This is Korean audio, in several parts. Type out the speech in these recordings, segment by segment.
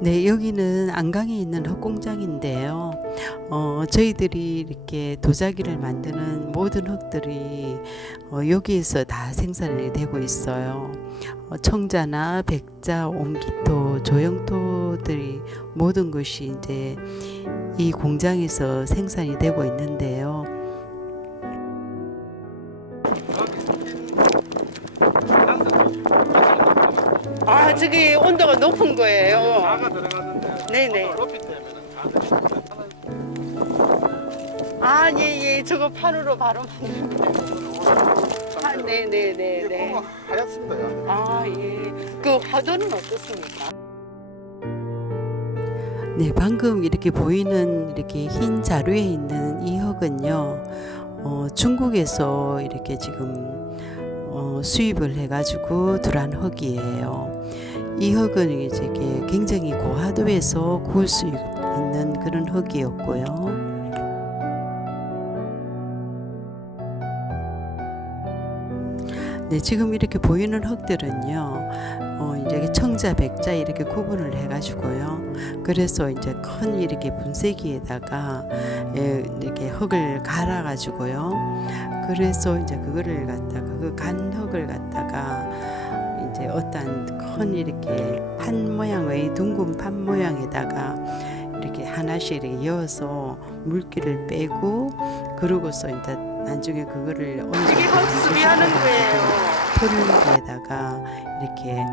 네, 여기는 안강에 있는 흙공장인데요. 어, 저희들이 이렇게 도자기를 만드는 모든 흙들이 어, 여기에서 다 생산이 되고 있어요. 어, 청자나 백자, 옹기토, 조형토들이 모든 것이 이제 이 공장에서 생산이 되고 있는데요. 저기 온도가 높은 거예요. 나가 들어가는데 네네. 높이 때문에 가득 아, 예, 예. 저거 판으로 바로 만드는 거예요. 아, 네네네네. 이게 뭔가 하얗습니다. 야. 아, 예. 그 화도는 어떻습니까? 네, 방금 이렇게 보이는 이렇게 흰 자루에 있는 이 흙은요, 어, 중국에서 이렇게 지금 어, 수입을 해가지고 들어한 흙이에요. 이 흙은 이제 굉장히 고하도에서 구울 수 있는 그런 흙이었고요. 네, 지금 이렇게 보이는 흙들은요, 어, 이제 청자, 백자 이렇게 구분을 해가지고요. 그래서 이제 큰 이렇게 분쇄기에다가 예, 이렇게 흙을 갈아가지고요. 그래서 이제 그거를 갖다가 그 간 흙을 갖다가 이제 어떤 큰 이렇게 판 모양의 둥근 판 모양에다가 이렇게 하나씩 이렇게 이어서 물기를 빼고 그러고서 이제 나중에 그거를 헛수비하는 거예요. 토룡기에다가 이렇게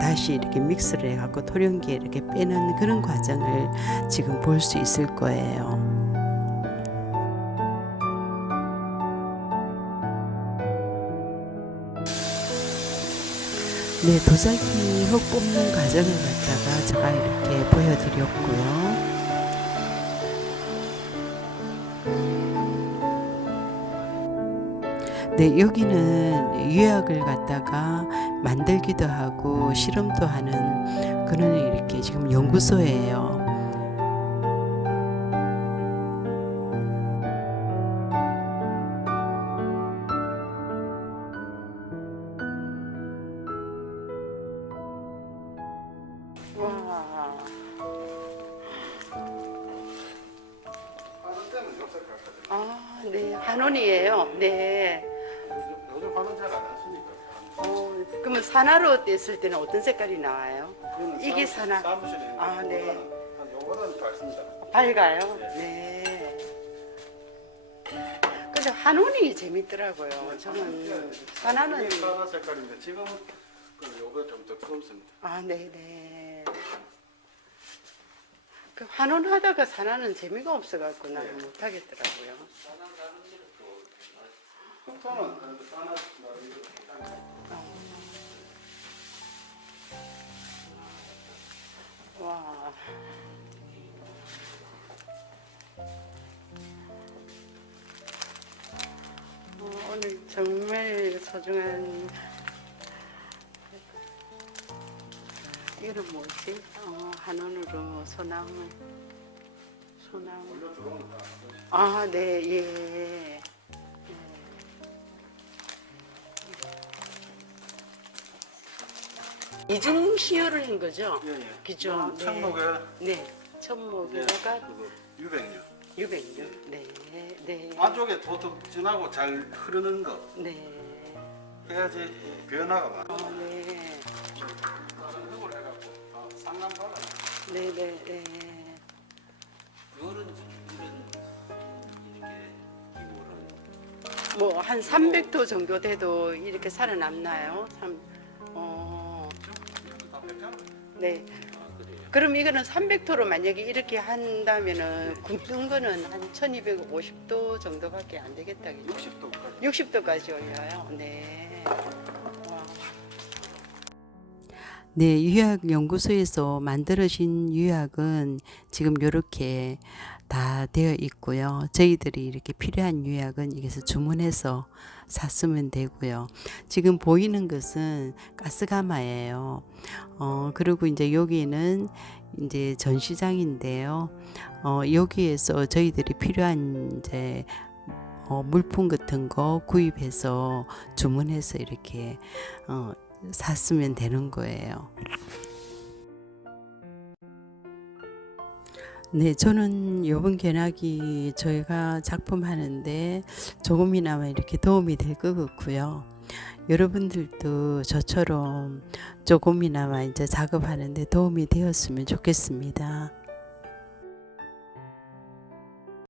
다시 이렇게 믹스를 해갖고 토룡기에 이렇게 빼는 그런 과정을 지금 볼 수 있을 거예요. 네, 도자기 흙 뽑는 과정을 갖다가 제가 이렇게 보여드렸고요. 네, 여기는 유약을 갖다가 만들기도 하고 실험도 하는 그런 이렇게 지금 연구소예요. 네. 한원이에요. 네. 요즘, 요즘 잘안 하시니까. 어, 그러면 산화로 뗐을 때는 어떤 색깔이 나와요? 이게 사- 사나? 사무실에 있는 아, 네. 요거는 한 요거는 밝습니다. 밝아요? 네. 근데 한원이 재밌더라고요. 저는 산화는 사나 색깔인데 지금은 그 요거 좀 덥습니다. 아, 네, 네. 그 한원 하다가 산화는 재미가 없어갖고 나는 네. 못 하겠더라고요. 속도는 그래도 사나 나름대로 와. 어, 오늘 정말 소중한 이거는 뭐지? 어, 한원으로 소나무 소나무 아, 네, 예. 예. 이중 시효를 한 거죠? 예, 예. 기존, 네. 청목에 네. 천목이가 그거 유백류. 606. 네, 네. 안쪽에 도둑 진하고 잘 흐르는 거 네. 해야지 변화가 많아. 아, 네. 발라. 네, 네, 네. 그거는 이런 이렇게 기물은 뭐한 300도 정도 돼도 이렇게 살아남나요? 참. 어. 다. 네. 아 그래요. 그럼 이거는 300도로 만약에 이렇게 한다면은 굽는 거는 한 1250도 정도밖에 안 되겠다. 그죠? 60도까지. 60도까지 올려요. 네. 와. 네, 유약 연구소에서 만들어진 유약은 지금 이렇게 다 되어 있고요. 저희들이 이렇게 필요한 유약은 여기서 주문해서 샀으면 되고요. 지금 보이는 것은 가스가마예요. 어, 그리고 이제 여기는 이제 전시장인데요. 어, 여기에서 저희들이 필요한 이제 어, 물품 같은 거 구입해서 주문해서 이렇게 어, 샀으면 되는 거예요. 네, 저는 요번 견학이 저희가 작품 하는데 조금이나마 이렇게 도움이 될 것 같고요. 여러분들도 저처럼 조금이나마 이제 작업하는데 도움이 되었으면 좋겠습니다.